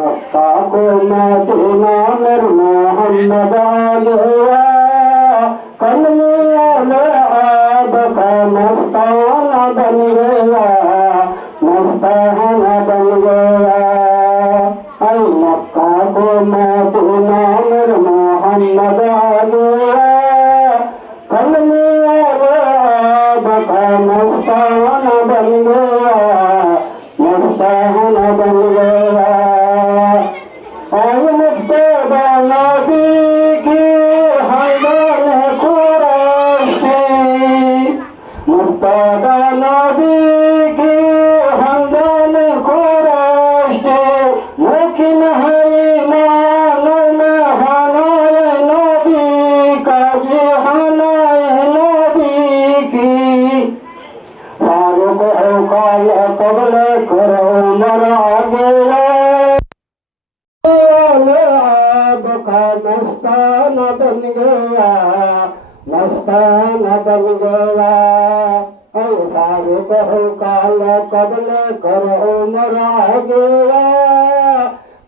مکہ کو مدینہ میں محمد آ گیا، کملی والے آب کا مستانہ بن گیا، مستانہ بن گیا۔ اے مکہ کو مدینہ میں محمد آ گیا، کملی والے آب کا مستانہ بن گیا، مستانہ بن گیا۔ آئے مجتبی نبی کی خاندان قریش کی، مجتبی نبی کی خاندان قریش کی، لیکن ہے ایمان میں خانہ نبی کا، جی خانہ نبی کی۔ فاروق قال قبل کر عمر آ گیا، آب کا مستانہ بن گیا، مستانہ بن گیا۔ اے فاروق قال قبل کر عمر آ گیا،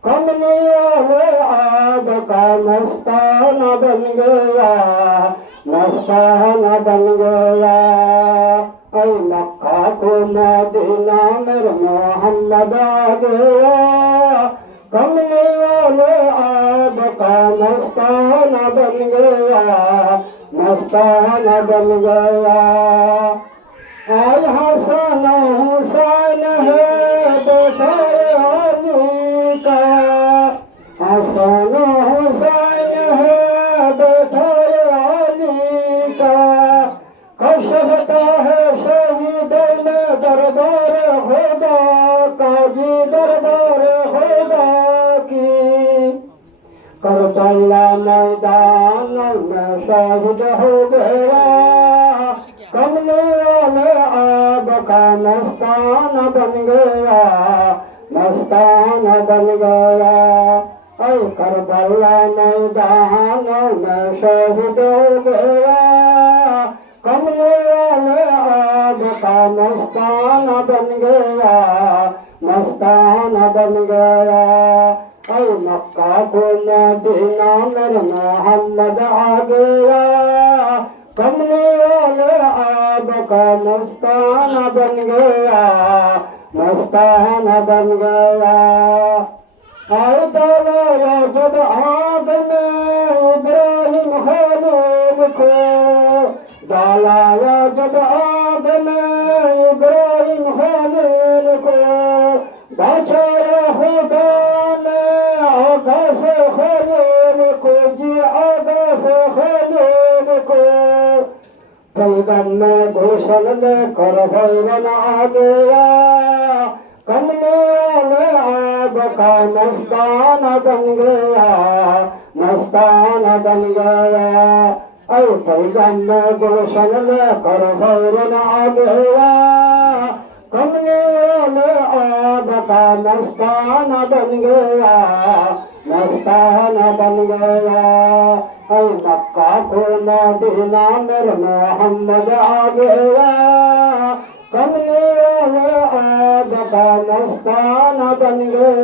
کملی والے آب کا مستانہ بن گیا، مستانہ بن گیا۔ اے مکہ کو مدینہ میں محمد آ گیا، کملی والے آب کا مستانہ بن گیا، مستانہ بن گیا۔ آج حسن حسین ہے بیٹا علی کا، حسن حسین ہے بیٹا علی کا، کشفتا ہے شہیدوں نے دربار خدا کا، جی دربار خدا کی۔ کربلا میدان میں شہید ہو گیا، کملی والے آب کا مستانہ بن گیا، مستانہ بن گیا۔ اے کربلا میدان میں شہید ہو گیا، کملی والے آب کا مستانہ بن گیا، مستانہ بن گیا۔ اے مکہ کو مدینہ میں محمد آ گیا، کملی والے آب کا مستانہ بن گیا، مستانہ بن گیا۔ اے ڈالا جب آگ میں ابراہیم خلیل کو، ڈالا جب آگ میں ابراہیم خلیل کو، بچایا خدا نے آگا سے خلیل کو، جی آگا سے خلیل کو۔ پیغام میں گلشن لے کر بھیرن آ گیا، کملی والے آب کا مستانہ بن گیا، مستانہ بن گیا۔ اے پیغام میں گلشن لے کر بھیرن آ گیا، کملی والے آب کا مستانہ بن گیا، مستانہ بن گیا۔ اے مکہ کو مدینہ میں محمد آ گیا، کملی والے آب کا مستانہ بن گیا۔